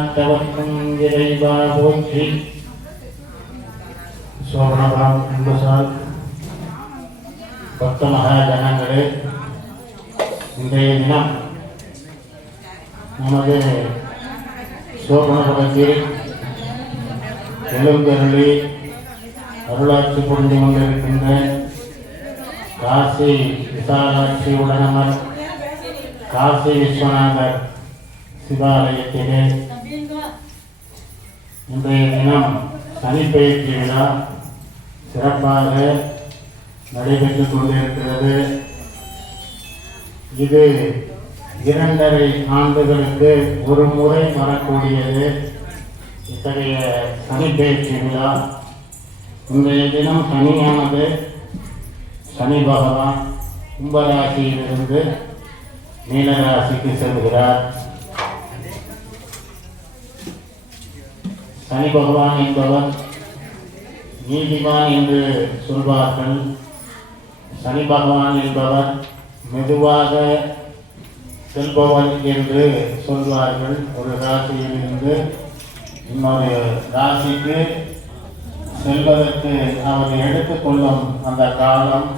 காத்தவர்க்கும் இறைவா போற்றி. சோழனபுரம் அன்புசால் பக்த மகாஜனங்களே, இன்றைய தினம் நமது சோழனபுரத்தில் எழுந்தருளி அருளாட்சி புரிந்து கொண்டிருக்கின்ற காசி விசாலாட்சி உடனமர் காசி விஸ்வநாதர் சிவாலயத்திலே இன்றைய தினம் சனிப்பெயர்ச்சி விழா சிறப்பாக நடைபெற்றுக் கொண்டிருக்கிறது. இது 2.5 ஆண்டுகளுக்கு ஒரு முறை வரக்கூடியது இத்தகைய சனிப்பெயர்ச்சி விழா. இன்றைய தினம் சனியானது சனி பகவான் கும்பராசியிலிருந்து மீனராசிக்கு செல்கிறார். சனி பகவான் என்பவர் நீதிமான் என்று சொல்வார்கள். சனி பகவான் என்பவர் மெதுவாக செல்பவர் என்று சொல்வார்கள். ஒரு ராசியிலிருந்து இன்னொரு ராசிக்கு செல்வதற்கு அவர் எடுத்துக்கொள்ளும் அந்த காலம்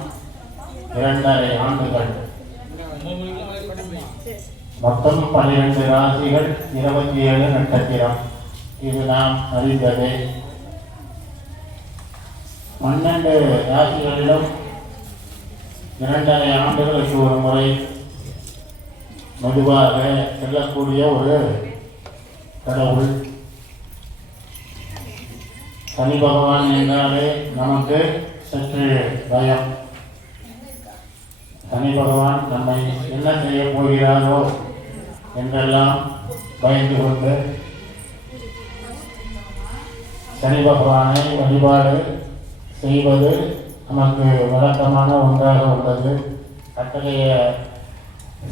2.5 ஆண்டுகள். மொத்தம் 12 ராசிகள், 27 நட்சத்திரம். இது நாம் அறிந்தது. 12 ராசிகளிலும் 2.5 ஆண்டுகளுக்கு ஒரு முறை மெதுவாக செல்லக்கூடிய ஒரு கடவுள் சனி பகவான் என்றாலே நமக்கு சற்று பயம். சனி பகவான் நம்மை என்ன செய்ய போகிறாரோ என்றெல்லாம் பயந்து கொண்டு சனி பகவானை வழிபாடு செய்வது நமக்கு வழக்கமான ஒன்றாக உள்ளது. அத்தகைய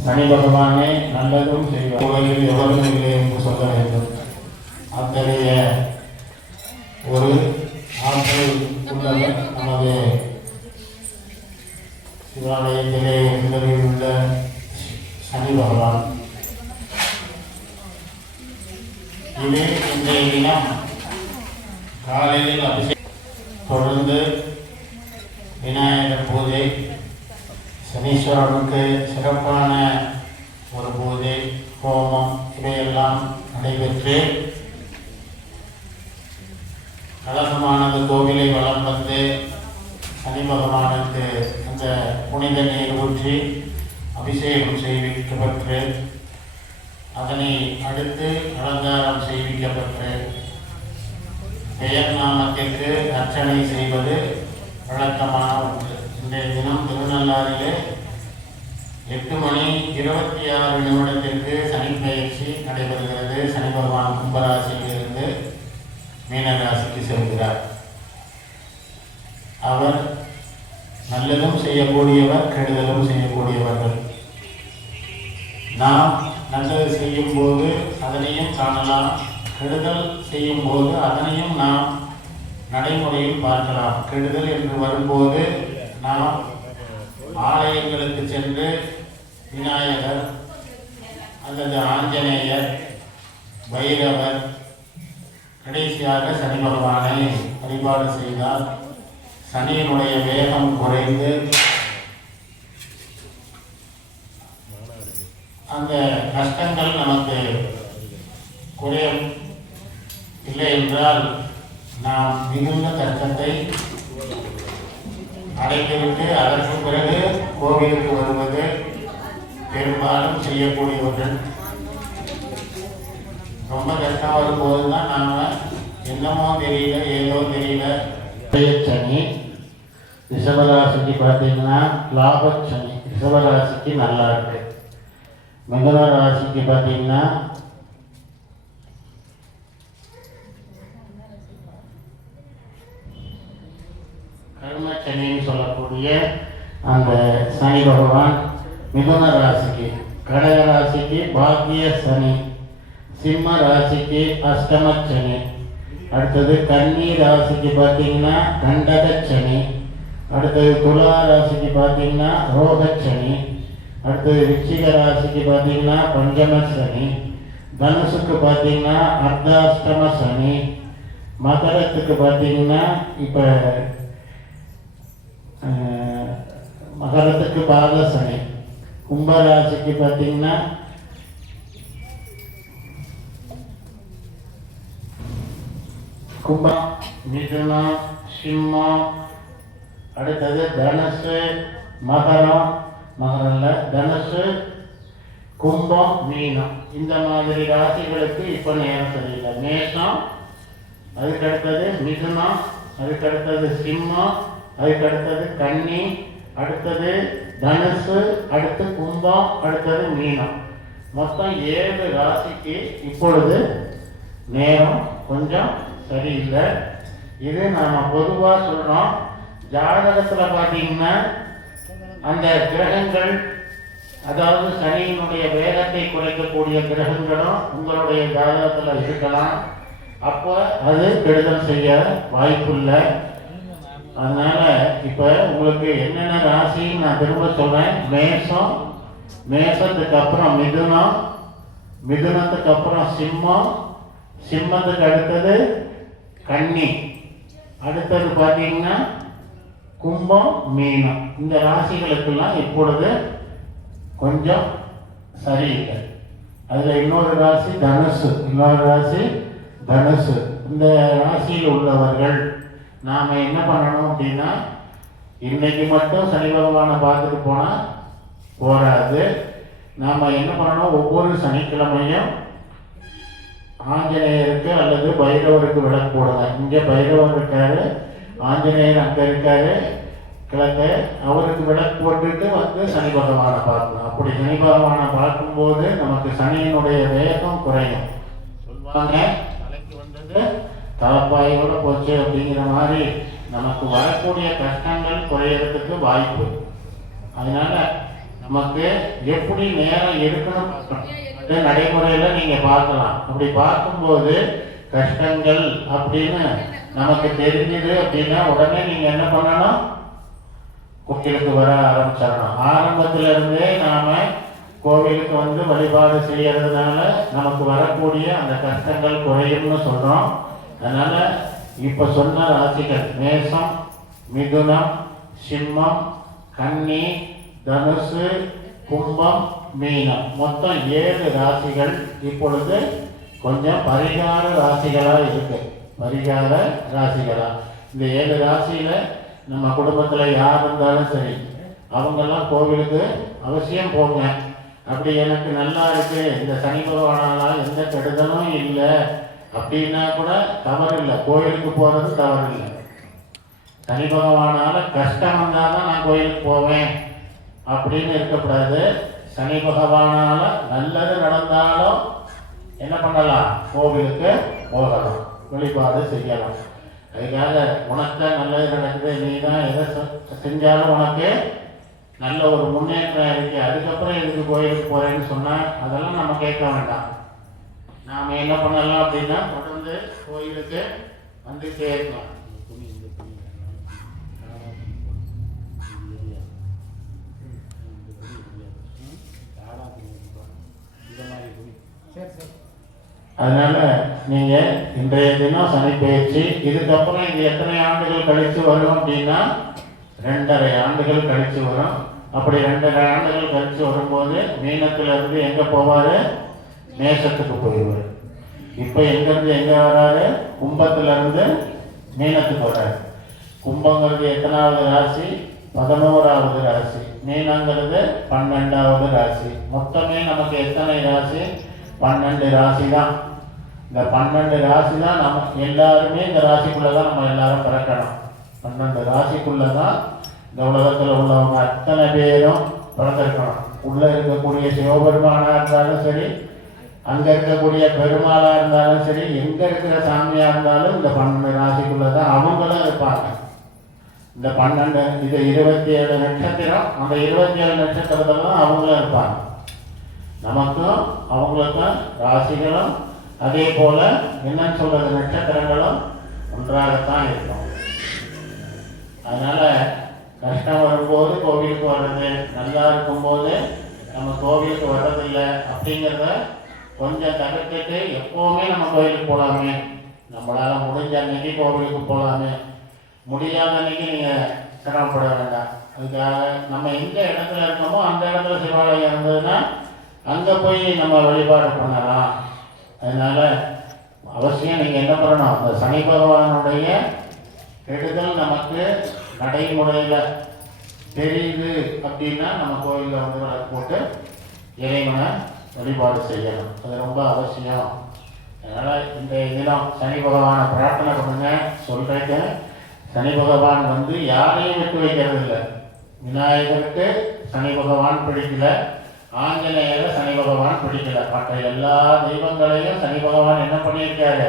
சனி பகவானே நல்லதும் செய்வார். உலகில் எவ்வளவு இல்லை என்று சொல்ல வேண்டும். அத்தகைய ஒரு ஆற்றல் உள்ளவர் நமது சிவாலயத்திலே உள்ள சனி பகவான். இது இன்றைய தினம் காலையில் அபிஷேகம், தொடர்ந்து விநாயகர் பூஜை, சனீஸ்வரனுக்கு சிறப்பான ஒரு பூஜை, ஹோமம் இவையெல்லாம் நடைபெற்று கலசமானது கோவிலை வலம் வந்து சனி பகவானுக்கு அந்த புனித நீர் ஊற்றி அபிஷேகம் செய்விக்கப்பட்டு அதனை அடுத்து அலங்காரம் செய்விக்கப்பட்டு பெயர் நாமத்திற்கு அர்ச்சனை செய்வது வழக்கமான ஒன்று. இன்றைய தினம் திருநள்ளாறிலே 8:26 சனிப்பெயர்ச்சி நடைபெறுகிறது. சனி பகவான் கும்பராசியிலிருந்து மீனராசிக்கு செல்கிறார். அவர் நல்லதும் செய்யக்கூடியவர், கெடுதலும் செய்யக்கூடியவர்கள். நாம் நல்லது செய்யும் போது அதனையும் காணலாம், கெடுதல் செய்யும் போது அதனையும் நாம் நடைமுறையில் பார்க்கலாம். கெடுதல் என்று வரும்போது நாம் ஆலயங்களுக்கு சென்று விநாயகர் அல்லது ஆஞ்சநேயர், பைரவர், கடைசியாக சனி பகவானை வழிபாடு செய்தால் சனியினுடைய வேகம் குறைந்து அந்த கஷ்டங்கள் நமக்கு குறையும். இல்லை என்றால் நாம் மிகுந்த கஷ்டத்தை அடைந்துவிட்டு அதற்கு பிறகு கோவிலுக்கு வருவது பெரும்பாலும் செய்யக்கூடியவர்கள். ரொம்ப கஷ்டம் வரும்போது தான் நாம் என்னமோ தெரியல, ஏதோ தெரியல. சனி ரிஷபராசிக்கு பார்த்தீங்கன்னா லாபச்சனி, ரிஷபராசிக்கு நல்லா இருக்கு. மிதுன ராசிக்கு பார்த்தீங்கன்னா கர்மச்சனின்னு சொல்லக்கூடிய அந்த சனி பகவான் மிதுன ராசிக்கு, கடக ராசிக்கு பாக்கிய சனி, சிம்ம ராசிக்கு அஷ்டமச்சனி, அடுத்தது கன்னி ராசிக்கு பார்த்தீங்கன்னா கண்டகச்சனி, அடுத்தது துலா ராசிக்கு பார்த்தீங்கன்னா ரோகச்சனி, அடுத்தது விச்சிக ராசிக்கு பார்த்தீங்கன்னா பஞ்சம சனி, தனுசுக்கு பார்த்தீங்கன்னா அர்த்தாஷ்டம சனி, மகரத்துக்கு பார்த்தீங்கன்னா இப்போ மகரத்துக்கு பாத சனி, கும்பராசிக்கு பார்த்தீங்கன்னா கும்பம், மிதுனம், சிம்மம், அடுத்தது தனுசு, மகரம், மகரம்ல தனுசு, கும்பம், மீனம். இந்த மாதிரி ராசிகளுக்கு இப்போ நேரம் சரியில்லை. மேஷம், அதுக்கடுத்தது மிதுனம், அதுக்கடுத்தது சிம்மம், அதுக்கடுத்தது கன்னி, அடுத்தது தனுசு, அடுத்து கும்பம், அடுத்தது மீனம். மொத்தம் 7 ராசிக்கு இப்பொழுது நேரம் கொஞ்சம் சரியில்லை. இது நாம் பொதுவாக சொல்கிறோம். ஜாதகத்தில் பார்த்தீங்கன்னா அந்த கிரகங்கள், அதாவது சனியினுடைய வேகத்தை குறைக்கக்கூடிய கிரகங்களும் உங்களுடைய ஜாதகத்தில் இருக்கலாம். அப்போ அது கெடுதல் செய்ய வாய்ப்பில்லை. அதனால இப்போ உங்களுக்கு என்னென்ன ராசின்னு நான் திரும்ப சொல்றேன். மேஷம், மேஷத்துக்கு அப்புறம் மிதுனம், மிதுனத்துக்கு அப்புறம் சிம்மம், சிம்மத்துக்கு அடுத்தது கன்னி, அடுத்தது பார்த்தீங்கன்னா கும்பம், மீனம். இந்த ராசிகளுக்கெல்லாம் இப்பொழுது கொஞ்சம் சரியில்லை. அதில் இன்னொரு ராசி தனுசு, இன்னொரு ராசி தனுசு. இந்த ராசியில் உள்ளவர்கள் நாம் என்ன பண்ணணும் அப்படின்னா, இன்னைக்கு மட்டும் சனி பகவானை பார்த்துட்டு போனால் போராது. நாம் என்ன பண்ணணும், ஒவ்வொரு சனிக்கிழமையும் ஆஞ்சநேயருக்கு அல்லது பைரவருக்கு விளக்கு போடுங்க. இங்கே பைரவர் இருக்காரு, ஆஞ்சநேயர் அங்கே இருக்காரு கிழக்கு, அவருக்கு விளக்கு போட்டுட்டு வந்து சனி பகவானை பார்க்கணும். அப்படி சனி பகவானை பார்க்கும்போது நமக்கு சனியினுடைய வேகம் குறையும். சொல்லுவாங்க, தலைக்கு வந்தது தலப்பாயோட போச்சு அப்படிங்கிற மாதிரி நமக்கு வரக்கூடிய கஷ்டங்கள் குறையறதுக்கு வாய்ப்பு. அதனால நமக்கு எப்படி நேரம் இருக்குன்னு பார்க்கணும். அது நடைமுறையில் நீங்கள் பார்க்கலாம். அப்படி பார்க்கும்போது கஷ்டங்கள் அப்படின்னு நமக்கு தெரிஞ்சுது அப்படின்னா உடனே நீங்கள் என்ன பண்ணணும், கோவிலுக்கு வர ஆரம்பிச்சிடணும். ஆரம்பத்துல இருந்தே நாம கோவிலுக்கு வந்து வழிபாடு செய்யறதுனால நமக்கு வரக்கூடிய அந்த கஷ்டங்கள் குறையும்னு சொல்றோம். அதனால இப்ப சொன்ன ராசிகள் மேஷம், மிதுனம், சிம்மம், கன்னி, தனுசு, கும்பம், மீனம், மொத்தம் 7 ராசிகள் இப்பொழுது கொஞ்சம் பரிகார ராசிகளா இருக்கு. பரிகார ராசிகளா இந்த 7 ராசியில நம்ம குடும்பத்தில் யார் இருந்தாலும் சரி, அவங்கெல்லாம் கோவிலுக்கு அவசியம் போங்க. அப்படி எனக்கு நல்லா இருக்கு, இந்த சனி பகவானால எந்த கெடுதலும் இல்லை அப்படின்னா கூட தவறு இல்லை, கோயிலுக்கு போகிறது தவறு இல்லை. சனி பகவானால கஷ்டம் வந்தால் தான் நான் கோயிலுக்கு போவேன் அப்படின்னு இருக்கக்கூடாது. சனி பகவானால நல்லது நடந்தாலும் என்ன பண்ணலாம், கோவிலுக்கு போகலாம், வழிபாடு செய்யலாம். அதுக்காக உனக்கு நல்லது நடக்குது, நீ தான் எதை செஞ்சாலும் உனக்கு நல்ல ஒரு முன்னேற்றம் இருக்கு, அதுக்கப்புறம் எதுக்கு கோயிலுக்கு போறேன்னு சொன்னா அதெல்லாம் நம்ம கேட்க வேண்டாம். நாம என்ன பண்ணலாம் அப்படின்னா தொடர்ந்து கோயிலுக்கு வந்துட்டே இருக்கலாம். அதனால நீங்க இன்றைய தினம் சனி பயிற்சி, இதுக்கப்புறம் இது எத்தனை ஆண்டுகள் கழித்து வரும் அப்படின்னா 2.5 ஆண்டுகள் கழித்து வரும். அப்படி 2.5 ஆண்டுகள் கழித்து வரும்போது மீனத்துல இருந்து எங்க போவாரு, மேஷத்துக்கு போயிடுவார். இப்ப எங்க இருந்து எங்க வராரு, கும்பத்துல இருந்து மீனத்துக்கு வராரு. கும்பங்கிறது எத்தனாவது ராசி, 11வது ராசி. மீனங்கிறது 12வது ராசி. மொத்தமே நமக்கு எத்தனை ராசி, 12 ராசி தான். இந்த 12 ராசி தான் நம்ம எல்லாருமே இந்த ராசிக்குள்ளதான் நம்ம எல்லாரும் பிறக்கணும். 12 ராசிக்குள்ளதான் இந்த உலகத்துல உள்ளவங்க அத்தனை பேரும் பிறந்திருக்கணும். உள்ள இருக்கக்கூடிய சிவபெருமானா இருந்தாலும் சரி, அங்க இருக்கக்கூடிய பெருமாளா இருந்தாலும் சரி, எங்க இருக்கிற சாமியா இருந்தாலும் இந்த 12 ராசிக்குள்ளதான் அவங்களும் இருப்பாங்க. இந்த 12 இது 27 நட்சத்திரம், அந்த 27 நட்சத்திரத்துல தான் அவங்களும் இருப்பாங்க. நமக்கும் அவங்களுக்கும் ராசிகளும் அதே போல என்னன்னு சொல்றது நட்சத்திரங்களும் ஒன்றாகத்தான் இருக்கும். அதனால கஷ்டம் வரும்போது கோவிலுக்கு வர்றது, நல்லா இருக்கும்போது நம்ம கோவிலுக்கு வர்றதில்லை அப்படிங்கிறத கொஞ்சம் தவிர்த்துட்டு எப்போவுமே நம்ம கோயிலுக்கு போகலாமே, நம்மளால் முடிஞ்ச அன்னைக்கு கோவிலுக்கு போகலாமே, முடியாத அன்னைக்கு நீங்கள் சிரமப்பட வேண்டாம். அதுக்காக நம்ம எந்த இடத்துல இருக்கோமோ அந்த இடத்துல சிவாலயம் இருந்ததுன்னா அங்கே போய் நம்ம வழிபாடு பண்ணலாம். அதனால் அவசியம் நீங்கள் என்ன பண்ணணும், அந்த சனி பகவானுடைய கெடுதல் நமக்கு நடைமுறையில் தெரியுது அப்படின்னா நம்ம கோயிலில் வந்து விளக்கு போட்டு இறைவனை வழிபாடு செய்யணும். அது ரொம்ப அவசியம். அதனால் இந்த தினம் சனி பகவானை பிரார்த்தனை பண்ணுங்க. சொல்கிறேங்க, சனி பகவான் வந்து யாரையும் விட்டு வைக்கிறது இல்லை. விநாயகருக்கு சனி பகவான் பிடிக்கல, ஆஞ்சநேயரை சனி பகவான் பிடிக்கல, மற்ற எல்லா தெய்வங்களையும் சனி பகவான் என்ன பண்ணியிருக்காரு,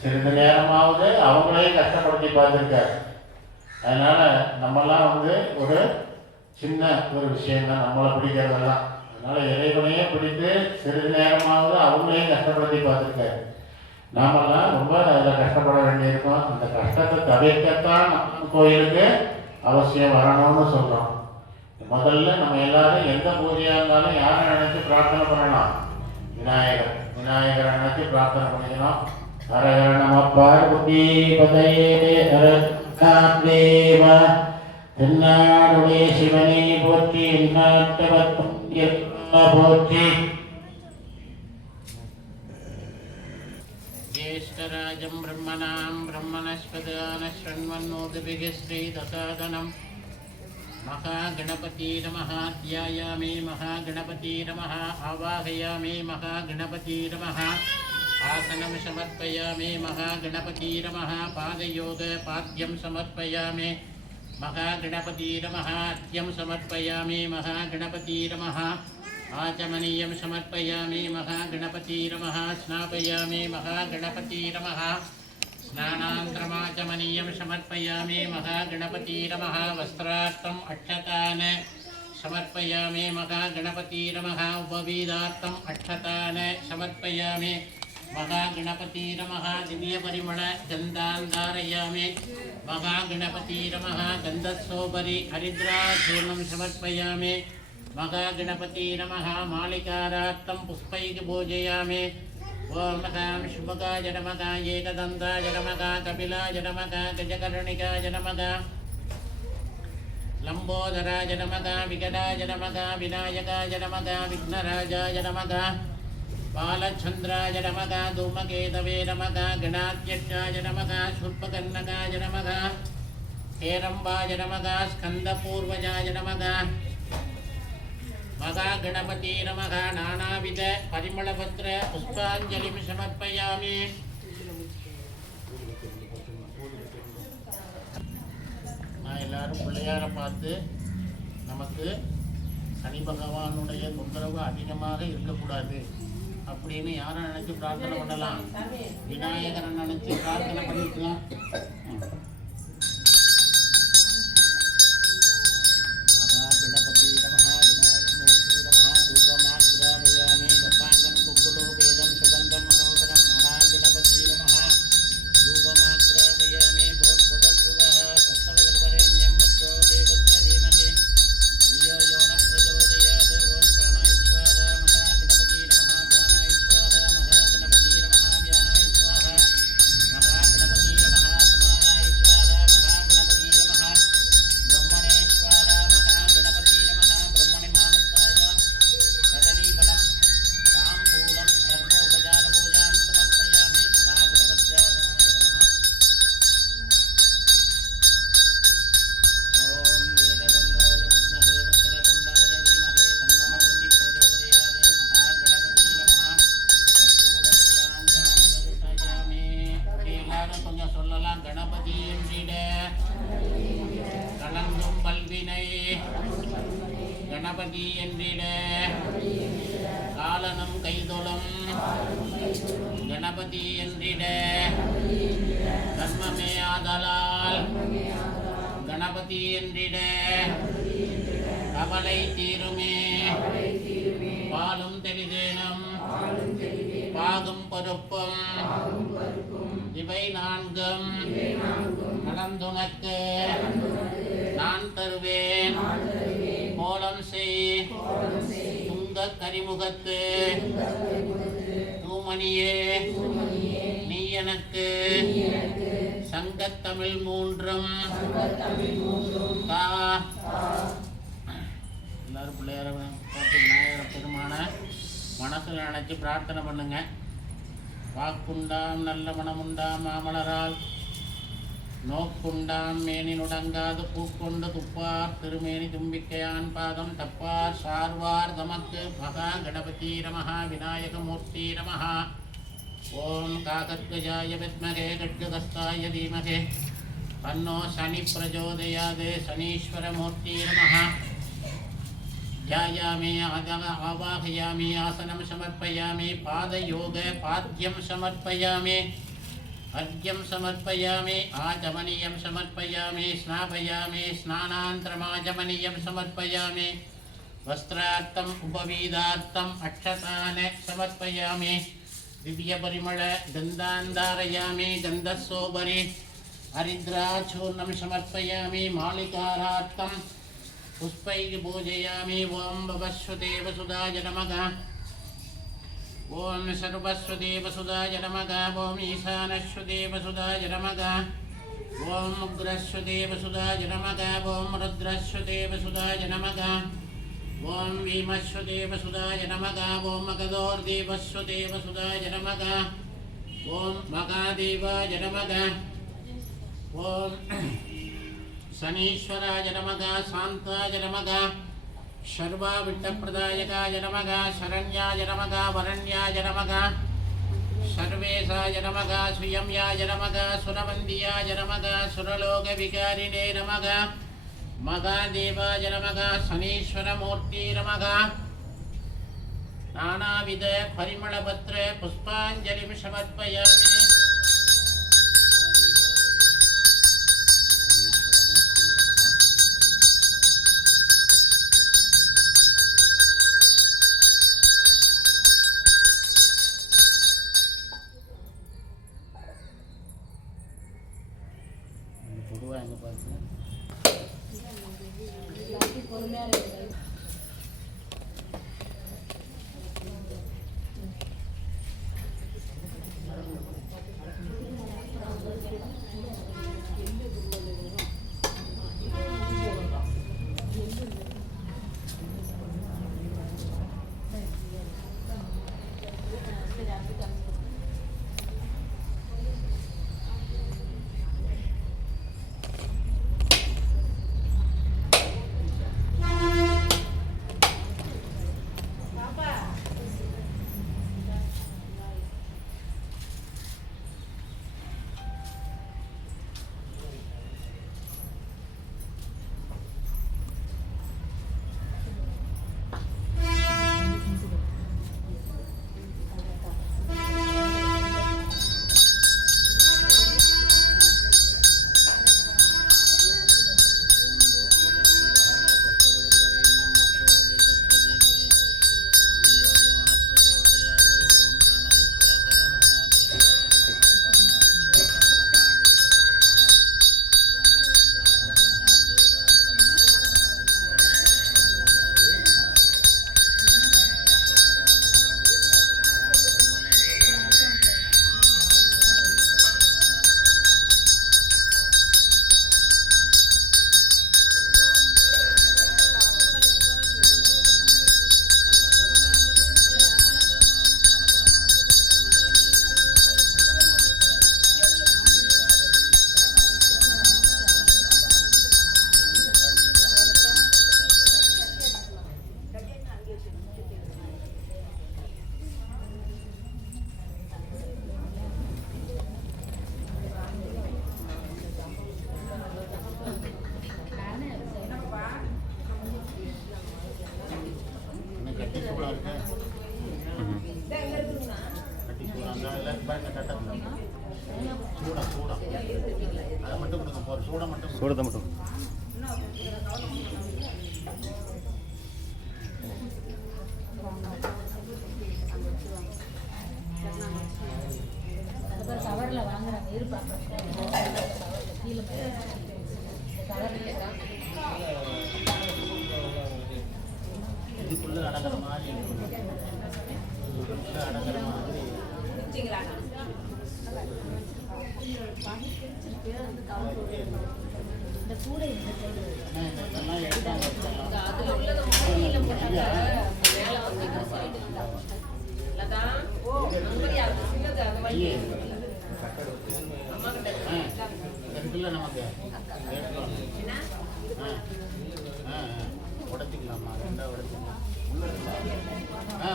சிறிது நேரமாவது அவங்களையும் கஷ்டப்படுத்தி பார்த்துருக்காரு. அதனால் நம்மெல்லாம் வந்து ஒரு சின்ன ஒரு விஷயம்தான் நம்மளை பிடிக்கிறதெல்லாம். அதனால் இறைவனையே பிடித்து சிறிது நேரமாவது அவங்களையும் கஷ்டப்படுத்தி பார்த்துருக்காரு. நாமெல்லாம் ரொம்ப அதில் கஷ்டப்பட வேண்டியிருக்கோம். அந்த கஷ்டத்தை தவிர்க்கத்தான் கோயிலுக்கு அவசியம் வரணும்னு சொல்கிறோம். முதல்ல நம்ம எல்லாரும் எந்த பூஜையாக இருந்தாலும் யாரை நினைச்சு பிரார்த்தனை பண்ணலாம், விநாயகரை நினைச்சு பிரார்த்தனை பண்ணிக்கணும். ஹரஹர நம பார்வதி பதையே ஹரேவ. தென்னாடுடைய சிவனை போற்றி, எந்நாட்டவர்க்கும் போற்றி. ज्येष्ठराजं ब्रह्मणां ब्रह्मणस्पदान शृण्वन्नोतिभिः श्रीदसादनं महागणपति नमः. ध्यायामि महागणपति नमः, आवाहयामि महागणपति नमः, आसनं समर्पयामि महागणपति नमः, पादयोगपाद्यं समर्पयामि महागणपति नमः, अर्घ्यं समर्पयामि महागणपति नमः, आचमनीयं समर्पयामि महागणपति नमः, स्नापयामि महागणपति नमः, स्नानान्तरमाचमनीयं समर्पयामि महागणपति नमः, वस्त्रार्थम् अक्षतान् समर्पयामि महागणपति नमः, उपवीदार्थम् अक्षतान् समर्पयामि महागणपति नमः, दिव्यपरिमळगन्धान् धारयामि महागणपति नमः, गन्धस्योपरि हरिद्राचूर्णं समर्पयामि महागणपति नमः, मालिकारार्थं पुष्पैः पूजयामि। ओम नमः शुभगाय नमः, एकदन्ताय नमः, कपिलाय नमः, गजकर्णिकाय नमः, लंबोदराय नमः, विकटाय नमः, विनायकाय नमः, विघ्नराजाय नमः, बालचन्द्राय नमः, धूमकेतवे नमः, गणाध्यक्षाय नमः, शूर्पकर्णकाय नमः, हेरम्बाय नमः, स्कन्दपूर्वजाय नमः, महागणपति नमः, नानाविध परिमलपत्र पुष्पाञ्जलिं समर्पयामि। நான் எல்லாரும் பிள்ளையார பார்த்து நமக்கு சனி பகவானுடைய தொந்தரவு அதிகமாக இருக்கக்கூடாது அப்படின்னு யாரை நினைச்சு பிரார்த்தனை பண்ணலாம், விநாயகரை நினைச்சு பிரார்த்தனை பண்ணிக்கலாம். கணபதி என்றிட காலனும் கைதொழும் கணபதி என்றிட கர்மமே ஆதலால் கணபதி என்றிட கவலை தீருமே பாலும் தெளிதேனும் பாகும் பொறுப்பும் இவை நான்கும் நடந்துனக்கு நான் தருவேன் கோலம் செய் துங்க கரிமுகத்து பூமணியே நீ எனக்கு சங்கத்தமிழ் மூன்றும் தா. எல்லாரும் பிள்ளையார பார்த்து விநாயகர் பெருமான மனசில் நினச்சி பிரார்த்தனை பண்ணுங்க. வாக்குண்டாம் நல்ல மனமுண்டாம் மாமலரால் நோக்குண்டாம் மேனி நுடங்காது பூக்கொண்டு துப்பார் திருமேனி தும்பிக்கையான் பாதம் தப்பார் சார்வார் தமக்கு மகா கணபதி நமஹா விநாயகமூர்த்தி நமஹா. ஓம் காகத்வஜாய வித்மகே கட்ககஸ்தாய தீமகே தன்னோ சனி பிரச்சோதயாத். சனீஸ்வரமூர்த்தி நமஹா. ध्यायामि आवाहयामि आसनं समर्पयामि पादयोग पाद्यं समर्पयामि अर्घ्यं समर्पयामि आचमनीयं समर्पयामि स्नापयामि स्नानान्तरमाचमनीयं समर्पयामि वस्त्रार्थम् उपवीदार्थम् अक्षतान् समर्पयामि दिव्यपरिमळ गन्धान् धारयामि गन्धस्सोपरि हरिद्राचूर्णं समर्पयामि मालिकारार्थं पुष्पैः पूजयामि. ओं भवस्वदेव सुधाय नमः. ओं सर्वस्वदेव सुधाय नमः. ओं ईशानस्वदेव सुधाय नमः. ओं उग्रस्वदेव सुधाय नमः. ओं रुद्रस्वदेव सुधाय नमः. ओं भीमस्वदेव सुधाय नमः. ओं मगधोर्देवस्वदेव सुधाय नमः. ओं महादेवाय नमः. ओं शनीश्वराय नमः. शान्ताय नमः. सर्वाविट्टप्रदायकाय नमः. शरण्याय नमः. वरण्याय नमः. सर्वेशाय नमः. सुयम्याय नमः. सुरवन्द्याय नमः. सुरलोकविकारिणे नमः. महादेवाय नमः. शनीश्वरमूर्ति नमः. नानाविध परिमलपत्र पुष्पाञ्जलिं समर्पयामि. பொதுவாக எங்கே பார்த்து சூடத்தை மட்டும் கவரில் வாங்குறாங்க இருப்பாங்க இதுக்குள்ள அடங்குற மாதிரி அடங்குற மாதிரி இந்த கூடை இந்த சைடு இதெல்லாம் எடுத்தாங்க இருக்குல்ல நமக்கு உடச்சிக்கலாமா ரெண்டா உடச்சிக்கலாம்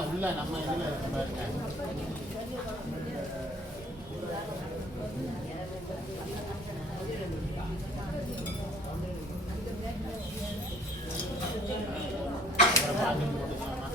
உள்ள நம்ம இதில் இருக்க பாருங்க அப்புறம் பாக்கெட் போட்டுக்கலாமா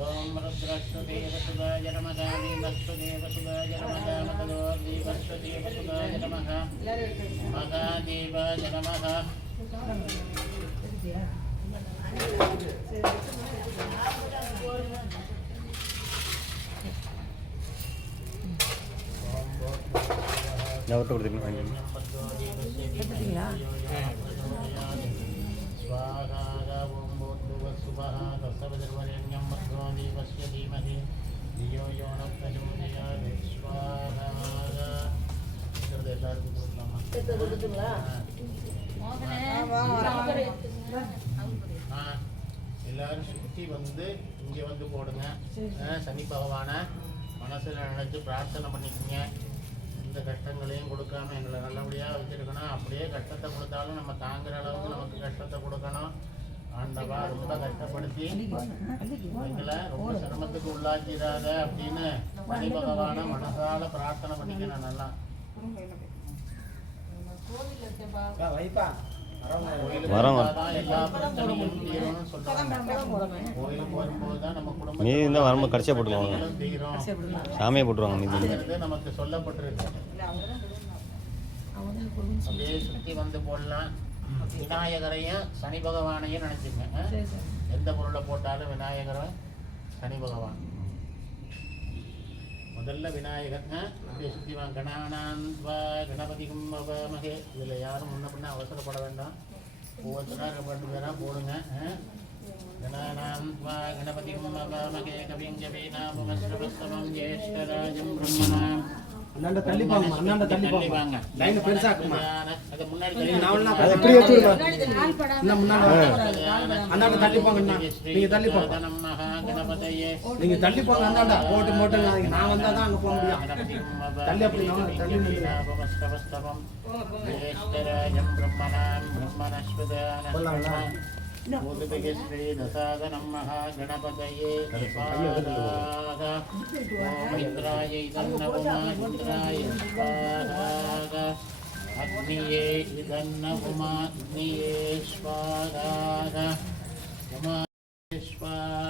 ओम रुद्रस्वदेवसुदाय नमः वीमस्वदेवसुदाय नमः मकरोद्दीपस्वदेवसुदाय नमः महादेवाय नमः स्वाहा भगवस्य धीमहि धियो यो न प्रचोदयात् स्वाहा எல்லாருக்கும் கொடுக்கலாமா எல்லாரும் சுற்றி வந்து இங்கே வந்து போடுங்க சனி பகவானை மனசில் நினைச்சு பிரார்த்தனை பண்ணிக்கோங்க இந்த கஷ்டங்களையும் கொடுக்காம எங்களை நல்லபடியாக வச்சுருக்கணும் அப்படியே கஷ்டத்தை கொடுத்தாலும் நம்ம தாங்குற அளவுக்கு நமக்கு கஷ்டத்தை கொடுக்கணும் ஆண்டவா ரொம்ப கஷ்டப்படுத்தி எங்களை ரொம்ப சிரமத்துக்கு உள்ளாக்கிறாத அப்படின்னு சனி பகவான மனசால பிரார்த்தனை பண்ணிக்கணும் நல்லா கோயிலுக்கு எல்லா பிரச்சனையும் தீரும்னு சொல்றாங்க கோயிலுக்கு வரும்போது தான் நம்ம குடும்பம் மீதி இருந்தால் வரும்போது கடைசியாக போட்டுருவாங்க தீரும் சாமியை போட்டுருவாங்க மீதி நமக்கு சொல்லப்பட்டிருக்கு அப்படியே சுற்றி வந்து போடலாம் விநாயகரையும் சனி பகவானையும் நினைச்சுங்க எந்த பொருளை போட்டாலும் விநாயகரும் சனி பகவான் முதல்ல விநாயகர் அப்படியே சுற்றி வாங்க கணானான்வா கணபதிக்கும் மகே இதில் யாரும் முன்ன பின்ன அவசரப்பட வேண்டாம் ஒவ்வொருத்தராக 2 பேராக போடுங்க கணானான்வா கணபதிக்கும் மகே கவிங்க வீணாபமஸ்ரவஸ்தமம் ஜேஷ்டராஜம் பிரம்மணாம் அண்ணாண்ட தள்ளி போங்க அண்ணாண்ட தள்ளி போங்க லைன் பெருசாக்குமா அது முன்னாடி அது எப்படி வச்சுடுங்க இன்ன முன்னாடி அண்ணாண்ட தள்ளி போங்க அண்ணா நீங்க தள்ளி போங்க நீங்க தள்ளி போங்க அண்ணாண்ட போட்டு போட்டு நான் வந்தா தான் அங்க போக முடியும் தள்ளி அப்படி நான் தள்ளி நில்லுங்க ஜேஷ்டராஜம் பிரம்மணாம் பிரம்மணஸ்வதான பூதபகே ஸ்ரீ தசாதனம் மகாகணபதயே ஸ்வாஹா ஓம் இந்திராய இதன்னவமா இந்திராய ஸ்வாஹா அக்னியே இதன்னவமா அக்னியே ஸ்வாஹா உமா ஸ்வாஹா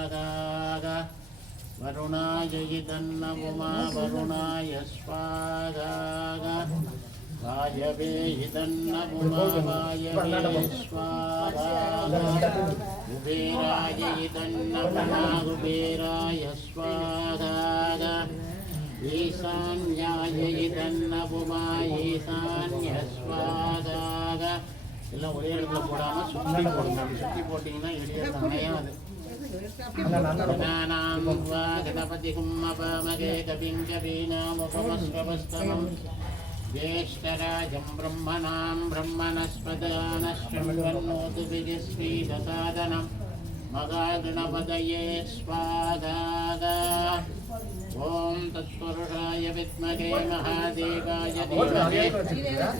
वरुणाय तन्नमुमा वरुणाय स्वाहा वायवे तन्नमुमा वायवे स्वाहा कुबेराय तन्नमुमा कुबेराय स्वाहा ईशान्याय तन्नमुमा ईशान्य स्वाहा எல்லாம் ஒரே இடத்துல போடாமல் சுற்றி போடணும். சுற்றி போட்டிங்கன்னா எளிய சமயம் அது. गणपति हुम्मपमगे कविं कवीनामुपमस्वस्तमं ज्येष्ठराजं ब्रह्मणां ब्रह्मणस्पदानश्रृण्वन्नोतु विजयश्रीदसादनं महागणपतये स्वाहा ॐ तत्पुरुषाय विद्महे महादेवाय धीमहि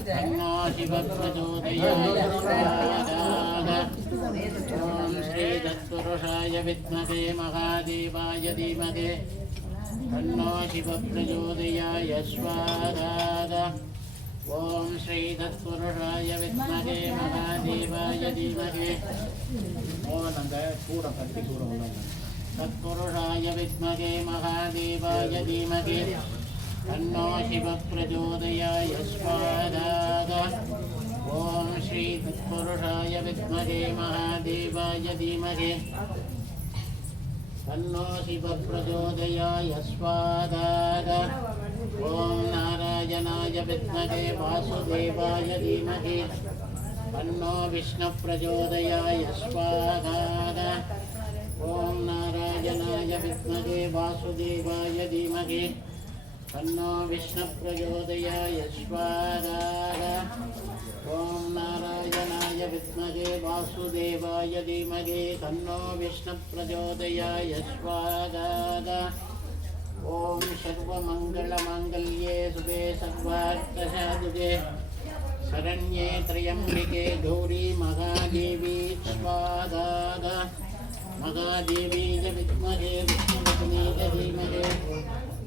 तन्नो शिवः प्रचोदयात् स्वाहा ॐ श्री तत्पुरुषाय विद्महे महादेवाय धीमहि तन्नो शिवः प्रचोदयात् स्वाहा ॐ श्री तत्पुरुषाय विद्महे महादेवाय धीमहि तत्पुरुषाय विद्महे महादेवाय धीमहि तन्नो शिवः प्रचोदयात् स्वाहा ॐ श्री तत्पुरुषाय विद्महे महादेवाय धीमहि तन्नो शिवः प्रचोदयात् स्वाहा ॐ नारायणाय विद्महे वासुदेवाय धीमहि तन्नो विष्णुः प्रचोदयात् स्वाहा ॐ नारायणाय विद्महे वासुदेवाय धीमहि तन्नो विष्णुः प्रचोदयात् स्वाहा ॐ नारायणाय विद्महे वासुदेवाय धीमहि तन्नो विष्णुः प्रचोदयात् स्वाहा ॐ सर्वमङ्गलमाङ्गल्ये शुभे सर्वार्थसाधुके शरण्ये त्र्यम्बिके गौरी महादेवी स्वाहा महादेवी च विद्महे विष्णुपत्नी च धीमहि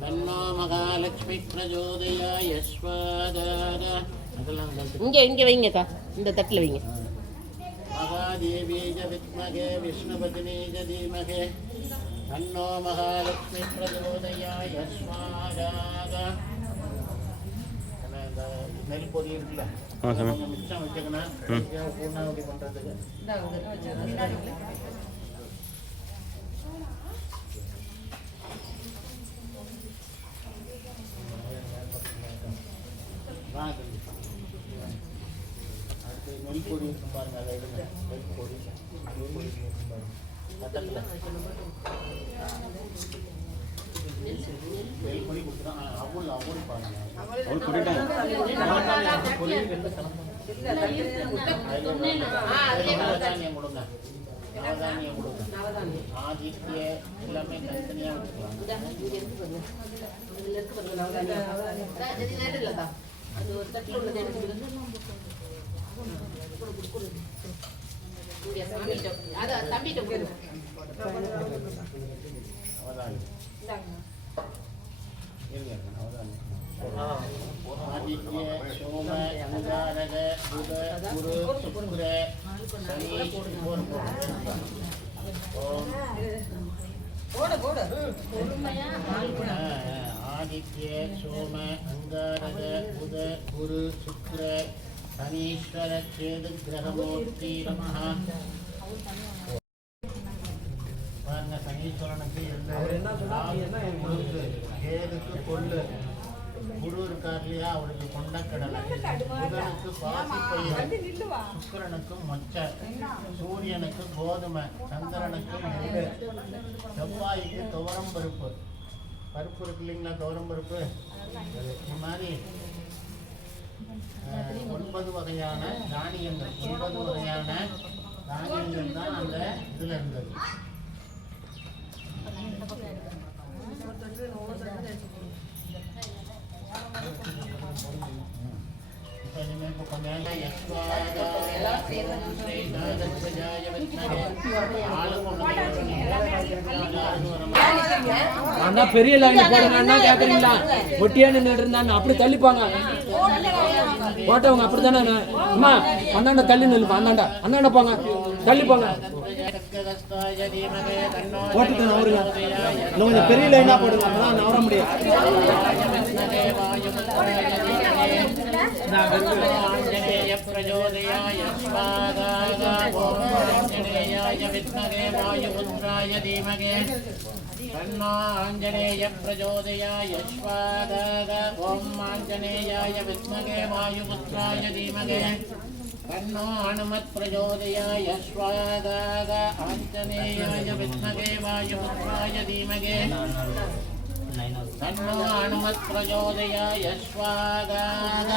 तन्नो महालक्ष्मी प्रचोदयात् स्वाहा இங்க வைங்கக்கா இந்த தட்டில் வைங்க महादेवी च विद्महे विष्णुपत्नी च धीमहि तन्नो महालक्ष्मी प्रचोदयात् स्वाहा நெல் பொடி இருக்குல்ல கொஞ்சம் மிச்சம் வச்சுக்கணும் பூர்ணாவதி பண்ணுறதுக்கு அடுத்து நெல் பொடி இருக்கும் பாருங்க அதை எடுங்க நெல் பொடி இருக்கும் பாருங்க பக்கத்தில் நெல் பொடி கொடுத்துரும் அவுள் பாருங்க நவதானியம் கொடுங்க நவதானியம் கொடுங்க ஆதித்ய எல்லாமே தனித்தனியாக வச்சுக்கலாம் அது ஒரு தட்டில் உள்ளது தம்பிட்ட ஆதித்ய சோம அகாரக புத குரு சுக்ர சனி ஆதித்ய சோம அங்காரக புத குரு சுக்ர சனீஸ்வர சேது கிரகமூர்த்தி நமஹ பாருங்க சனீஸ்வரனுக்கு கேதுக்கு கொள்ளு குரு இருக்கார் இல்லையா அவருக்கு கொண்டக்கடலை புதனுக்கு பாசிப்பயிறு சுக்கிரனுக்கு மொச்சை சூரியனுக்கு கோதுமை சந்திரனுக்கு நெல் செவ்வாய்க்கு துவரம் பருப்பு பருப்பு இருக்கு இல்லைங்களா துவரம் பருப்பு இந்த மாதிரி 9 வகையான தானியங்கள் 9 வகையான தானியங்கள் தான் அந்த இதில் இருந்தது. அண்ணா பெரிய லைன் போடுங்க அண்ணா கேக்குறீங்களா ஒட்டியா நின்று இருந்தா அப்படி தள்ளிப்பாங்க போட்டவங்க அப்படித்தானே அம்மா அண்ணாண்ட தள்ளி நில்லுப்பா அண்ணாண்ட போங்க தள்ளிப்பாங்க வித்ககஸ்தாய தீமகே தன்னோ போட்டுட்டு நவருங்க. பிரச்சோதயாத். இன்னும் கொஞ்சம் பெரிய லைனா போடுங்க, அப்பதான் நவர முடியும். வித்மகே வாயுபுத்ராய தீமகே ஆஞ்சநேய பிரச்சோதயாய ஸ்வாகாக. ஓம் ஆஞ்சநேயாய வித்மகே வாயுபுத்ராய தீமகே தன்னோ ஆஞ்சநேய பிரச்சோதயாய ஸ்வாகாக. ஓம் ஆஞ்சநேயாய வித்மகே வாயுபுத்ராய தீமகே தன்னோ அனுமத் பிரச்சோதயாய ஸ்வாகாக. ஆஞ்சநேயாய வித்மகே வாயுபுத்ராய தீமகே தன்னோ அனுமத் பிரச்சோதயாய ஸ்வாகாக.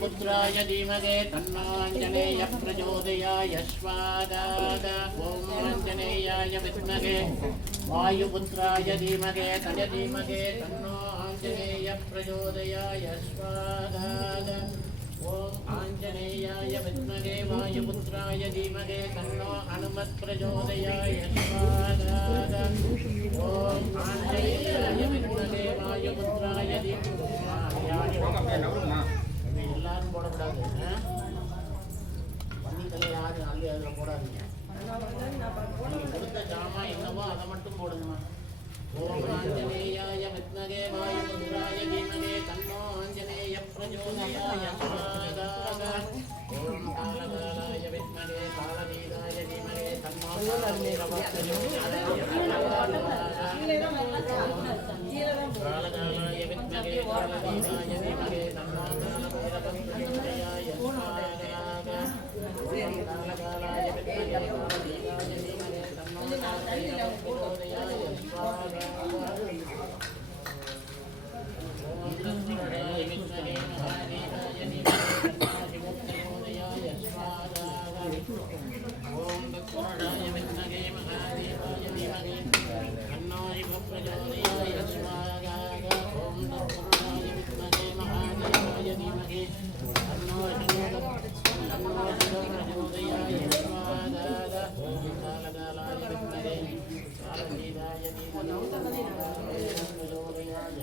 புத்ராய தீமகே தன்னோ ஆஞ்சநேய பிரச்சோதயாய ஸ்வாகாக. ஓம் ஆஞ்சநேயாய வித்மகே வாயுபுத்ராய தீமகே தீமகே தன்னோ ஆஞ்சநேய பிரச்சோதயாய ஸ்வாகாக. ஓம் ஆஞ்சநேயாய வித்மகே வாயுபுத்ராய தீமகே தன்னோ அனுமத் பிரச்சோதயாய ஸ்வாகாக. ஓம் ஆஞ்சநேயாய வித்மகே வாயுபுத்ராய எல்லாரும் போடக்கூடாது. பன்னித்தலை யாரும் அள்ளி அதில் போடாதீங்க. நீங்கள் கொடுத்த ஜாமா என்னவோ அதை மட்டும் போடுங்கம்மா. ஓம் ஆஞ்சநேயாய வித்மகே வாயுபுத்ராய தீமகே தன்னோ ஆஞ்சநேய பிரச்சோதயாய ஸ்வாகாக. ஓம் காலகாலாய வித்மகே காலவீராய தீமகே தன்னோ காலகாலாய வித்மகே காலவீராய தீமகே தன்னோ காலபைரவ பிரச்சோதயாய ஸ்வாகாக. ஓம் காலகாலாய வித்மகே காலவீராய தீமகே தன்னோ காலபைரவ பிரச்சோதயாய ஸ்வாகாக. ஓம் தத்புருஷாய வித்மகே மகாதேவாய தீமகே தன்னோ சிவப்பிரச்சோதயாய ஸ்வாகாக. ஓம் தத்புருஷாய வித்மகே மகாதேவாய தீமகே தன்னோ சிவப்பிரச்சோதயாய ஸ்வாகாக. ஓம் தத்புருஷாய வித்மகே மகாதேவாய தீமகே தன்னோ சிவப்பிரச்சோதயாய ஸ்வாகாக. ஓம் காலகாலாய வித்மகே காலவீராய தீமகே தன்னோ பிரச்சோதயாய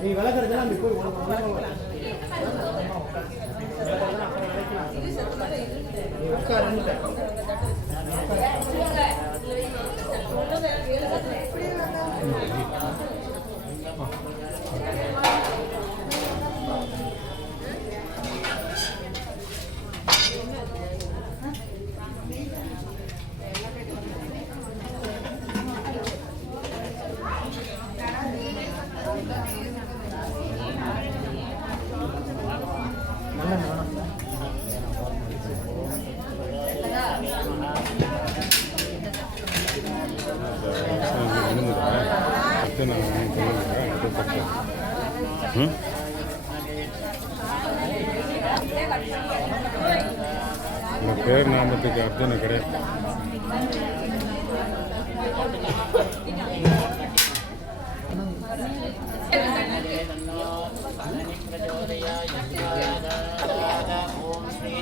நீ விளக்குறதெல்லாம் நீ போய் உனக்கு விளக்க உட்காருங்க. உங்கள் பேர் நாமத்துக்கு அர்த்தம் கிடையாது. ஓம் ஸ்ரீ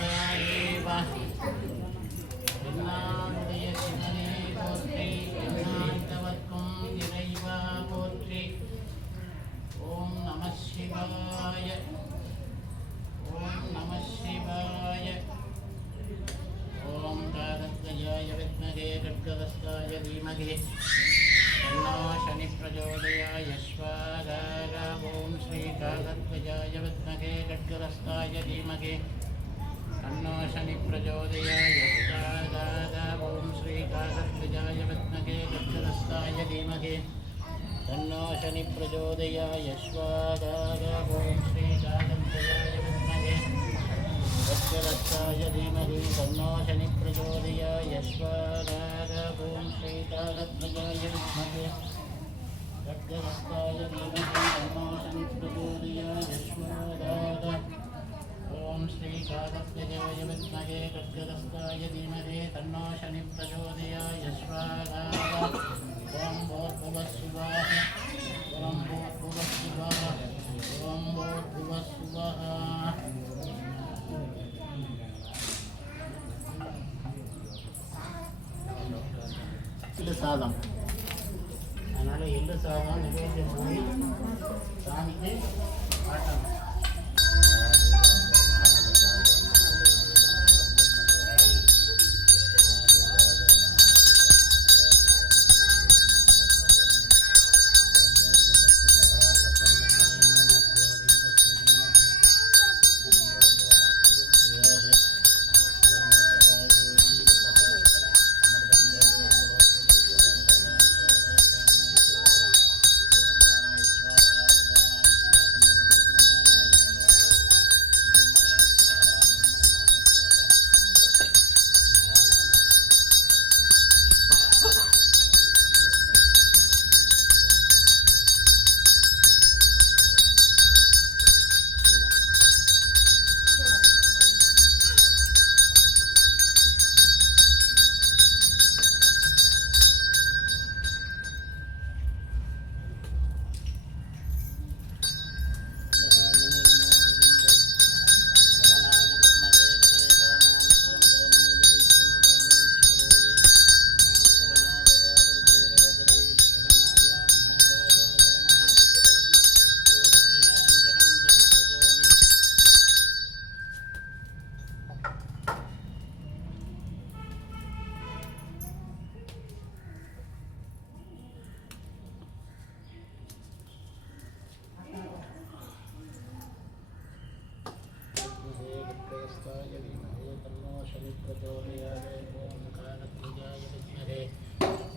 நமகாதேவ என்னாளுடைய சிவனே போற்றி என்னாண்டவர்க்கும் இறைவா போற்றி ஓம் நம சிவாய ஓம் நம சிவாய ஓம் காகத்வஜாய வித்மகே கட்கதஸ்தாய தீமகே तन्नो शनि प्रचोदयाय स्वाहा ओम श्री कागध्वजाय विद्महे खड्गहस्ताय धीमहि तन्नो शनि प्रचोदयाय स्वाहा ओम श्री कागध्वजाय विद्महे खड्गहस्ताय धीमहि तन्नो शनि प्रचोदयाय स्वाहा ओम श्री कागध्वजाय विद्महे खड्गहस्ताय धीमहि तन्नो शनि प्रचोदयाय स्वाहा ओम श्री कागध्वजाय विद्महे खड्गहस्ताय धीमहि तन्नो शनि प्रचोदयाय स्वाहा ओम श्री कागध्वजाय विद्महे खड्गहस्ताय धीमहि तन्नो शनि प्रचोदयाय स्वाहा ओम भूर्भुवः स्वः ओम भूर्भुवः स्वः ओम भूर्भुवः स्वः எள்ளு சாதம். அதனால் எள்ளு சாதம் நிவேத்தியம் பண்ணி சாமிக்கு காட்டணும்.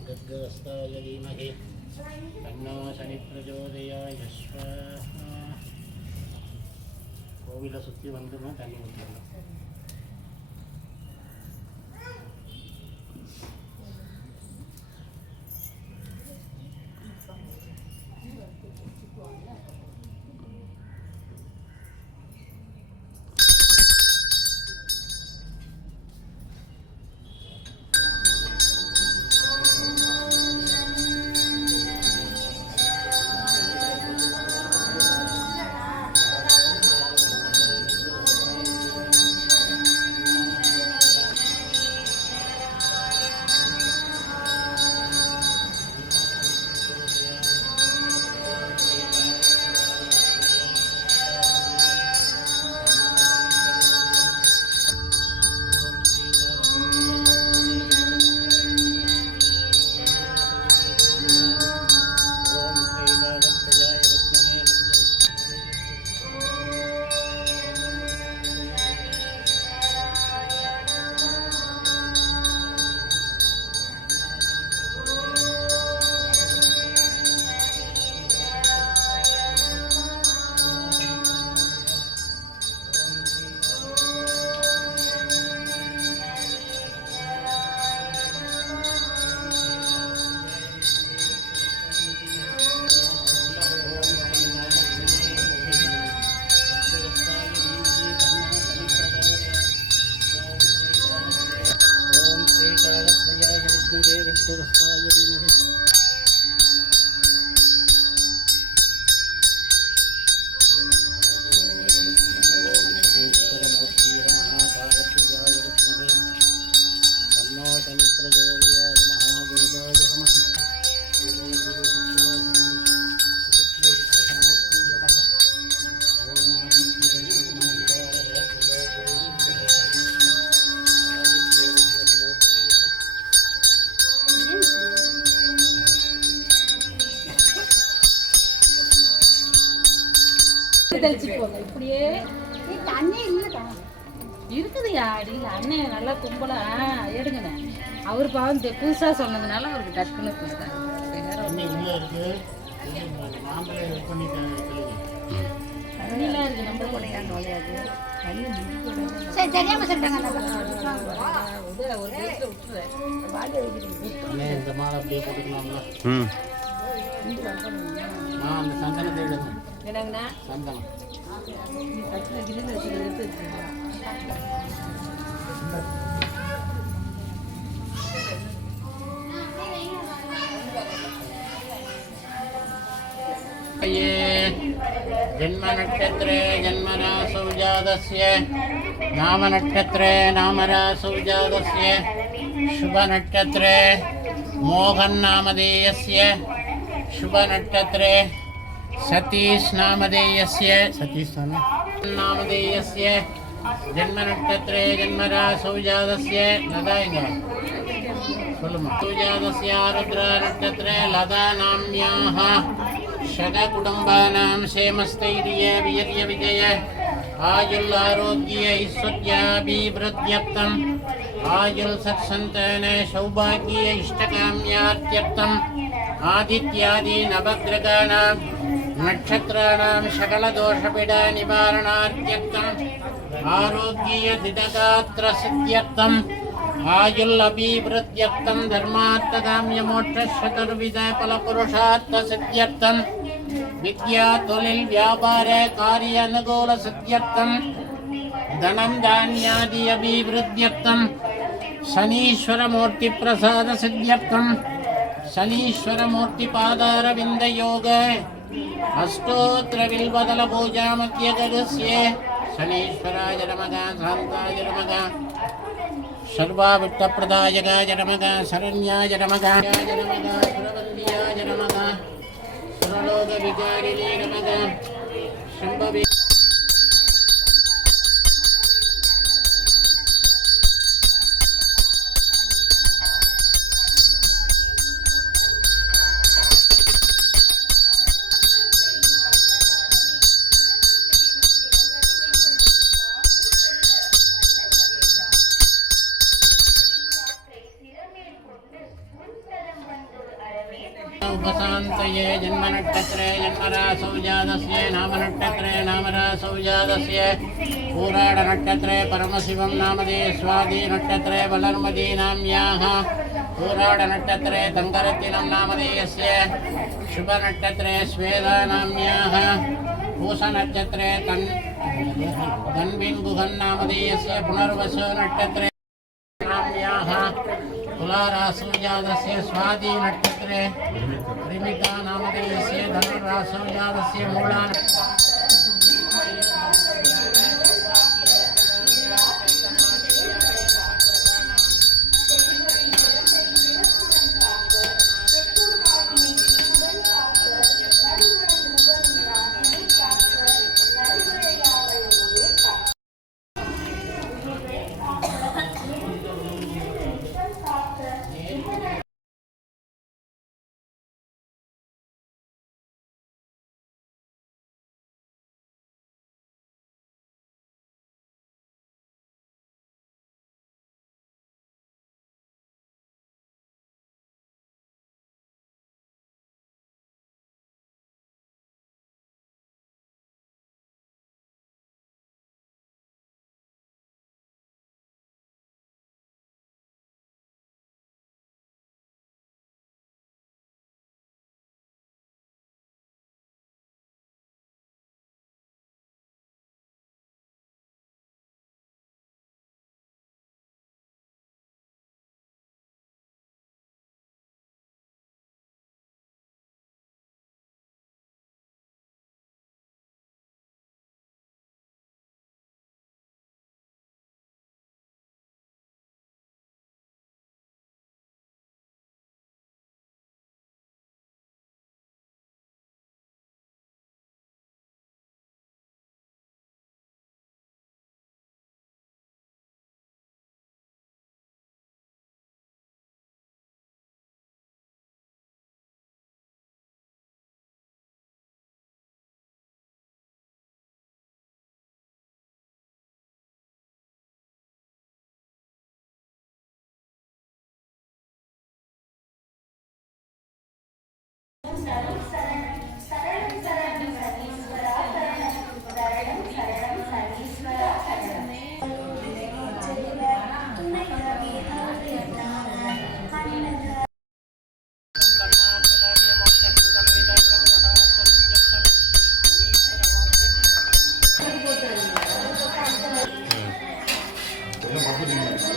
खड्गहस्ताय धीमहि तन्नो शनि प्रचोदयाय स्वाहा. கோவிலை சுற்றி வந்துமா தண்ணி ஊற்றிடலாம். தெளிச்சுட்டு போங்க இப்படியே தண்ணி இல்லைக்கா இருக்குதுயா அடி அண்ணன் நல்லா கும்பலா எடுங்கண்ணே அவர் பாவம் புதுசா சொன்னதுனால அவருக்கு டக்குன்னு கொடுத்தாங்க தண்ணி உள்ளே இருக்கு நாங்களே இது பண்ணிட்டேன் தண்ணிலாம் இருக்கு நம்ம கொடையாண்டு விளையாது சரி தெரியாம சொல்லிட்டாங்க ஒரு பேசில் விட்டுருவேன் அண்ணே இந்த மாலை அப்படியே போட்டுக்கலாம்ல ம் அந்த சந்தனத்தை எடுங்க என்னங்கண்ணா சந்தனம் கட்டில கிட்ட எடுத்து जन्मनक्षत्रे जन्मरासौ जातस्य नामनक्षत्रे नामरासौ जातस्य शुभनक्षत्रे मोहन्नामधेयस्य शुभनक्षत्रे सतीश नामधेयस्य नामधेयस्य जन्मनक्षत्रे जन्मरासौ जातस्य लदायिगा सुजातस्य आरुद्रा नक्षत्रे लदा नाम्याः शतकुटुम्बानां क्षेमस्थैर्य वीर्य विजय आयुल आरोग्य ऐश्वर्याभिवृद्ध्यर्थम् आयुल सत्सन्तान सौभाग्य इष्टकाम्यार्थ्यर्थम् आदित्यादि नवग्रहाणां नक्षत्राणां सकलदोषपीडा निवारणार्थ्यर्थम् आरोग्य दृढगात्रसिद्ध्यर्थम् आयुल अभिवृद्ध्यर्थं धर्मार्थकाम्य मोक्ष चतुर्विध फलपुरुषार्थ सिद्ध्यर्थं विद्या तोलिल व्यापार कार्य अनुकूल सिद्ध्यर्थं धनं धान्यादि अभिवृद्ध्यर्थं शनीश्वर मूर्ति प्रसाद सिद्ध्यर्थं शनीश्वर मूर्ति पादार विंद योग अष्टोत्र बिल्वदल पूजा मध्य गगस्य शनीश्वराय नमः शान्ताय नमः सर्वाविट्टप्रदायकाय नमः शरण्याय नमः सुरवन्द्याय नमः सुरलोकविकारिणे नमः शम्भवे उपशान्तये जन्मनक्षत्रे जन्मरासौ जातस्य नामनक्षत्रे नामरासौ जातस्य पूराडनक्षत्रे परमशिवं नामदे स्वादी नक्षत्रे बलर्मदी नाम्याः पूराडनक्षत्रे तङ्गरत्नं नामधेयस्य शुभनक्षत्रे श्वेता नाम्याः पूषनक्षत्रे तन्विन्गुहन् नामधेयस्य पुनर्वसु नक्षत्रे नाम्याः तुलारासौ जातस्य स्वादी नक्षत्रे रिमिका नामधेयस्य धनुरासौ जातस्य मूला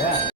ஏன்